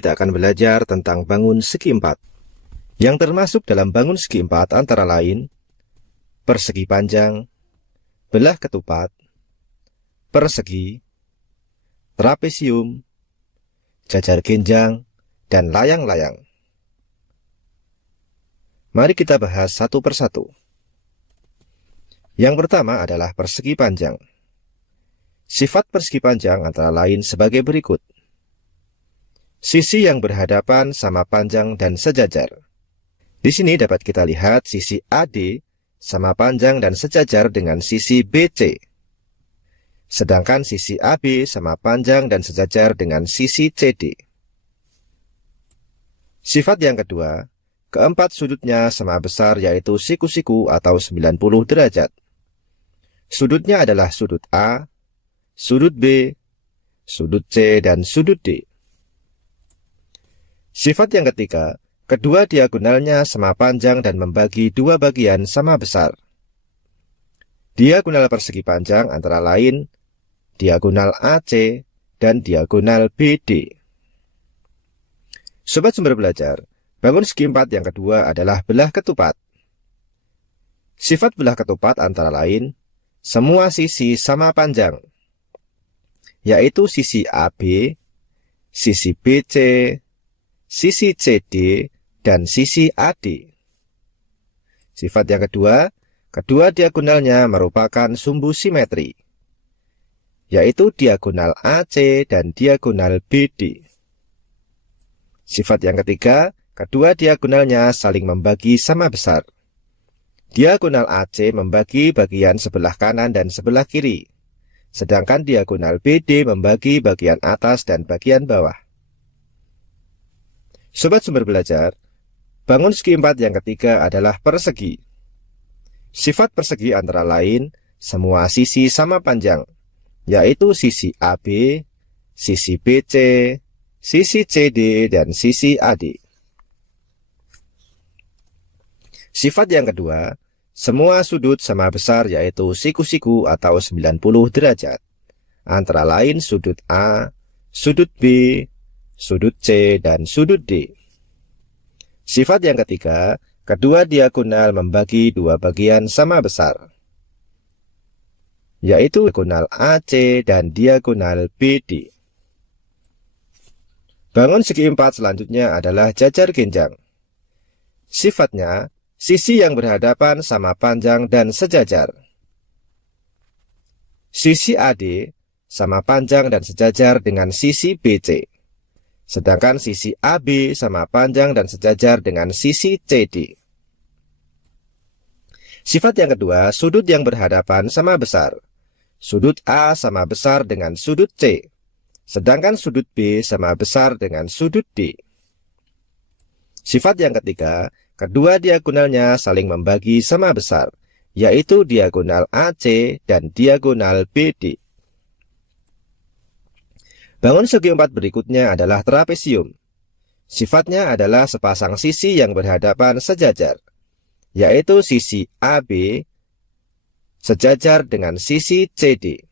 Kita akan belajar tentang bangun segi empat. Yang termasuk dalam bangun segi empat antara lain persegi panjang, belah ketupat, persegi, trapesium, jajar genjang, dan layang-layang. Mari kita bahas satu persatu. Yang pertama adalah persegi panjang. Sifat persegi panjang antara lain sebagai berikut. Sisi yang berhadapan sama panjang dan sejajar. Di sini dapat kita lihat sisi AD sama panjang dan sejajar dengan sisi BC. Sedangkan sisi AB sama panjang dan sejajar dengan sisi CD. Sifat yang kedua, keempat sudutnya sama besar yaitu siku-siku atau 90 derajat. Sudutnya adalah sudut A, sudut B, sudut C, dan sudut D. Sifat yang ketiga, kedua diagonalnya sama panjang dan membagi dua bagian sama besar. Diagonal persegi panjang antara lain diagonal AC dan diagonal BD. Sobat Sumber Belajar, bangun segi empat yang kedua adalah belah ketupat. Sifat belah ketupat antara lain semua sisi sama panjang, yaitu sisi AB, sisi BC, sisi CD, dan sisi AD. Sifat yang kedua, kedua diagonalnya merupakan sumbu simetri, yaitu diagonal AC dan diagonal BD. Sifat yang ketiga, kedua diagonalnya saling membagi sama besar. Diagonal AC membagi bagian sebelah kanan dan sebelah kiri, sedangkan diagonal BD membagi bagian atas dan bagian bawah. Sobat Sumber Belajar, bangun segi empat yang ketiga adalah persegi. Sifat persegi antara lain semua sisi sama panjang, yaitu sisi AB, sisi BC, sisi CD, dan sisi AD. Sifat yang kedua, semua sudut sama besar yaitu siku-siku atau 90 derajat, antara lain sudut A, sudut B, sudut C, dan sudut D. Sifat yang ketiga, kedua diagonal membagi dua bagian sama besar, yaitu diagonal AC dan diagonal BD. Bangun segi empat selanjutnya adalah jajar genjang. Sifatnya, sisi yang berhadapan sama panjang dan sejajar. Sisi AD sama panjang dan sejajar dengan sisi BC. Sedangkan sisi AB sama panjang dan sejajar dengan sisi CD. Sifat yang kedua, sudut yang berhadapan sama besar. Sudut A sama besar dengan sudut C, sedangkan sudut B sama besar dengan sudut D. Sifat yang ketiga, kedua diagonalnya saling membagi sama besar, yaitu diagonal AC dan diagonal BD. Bangun segi empat berikutnya adalah trapesium. Sifatnya adalah sepasang sisi yang berhadapan sejajar, yaitu sisi AB sejajar dengan sisi CD.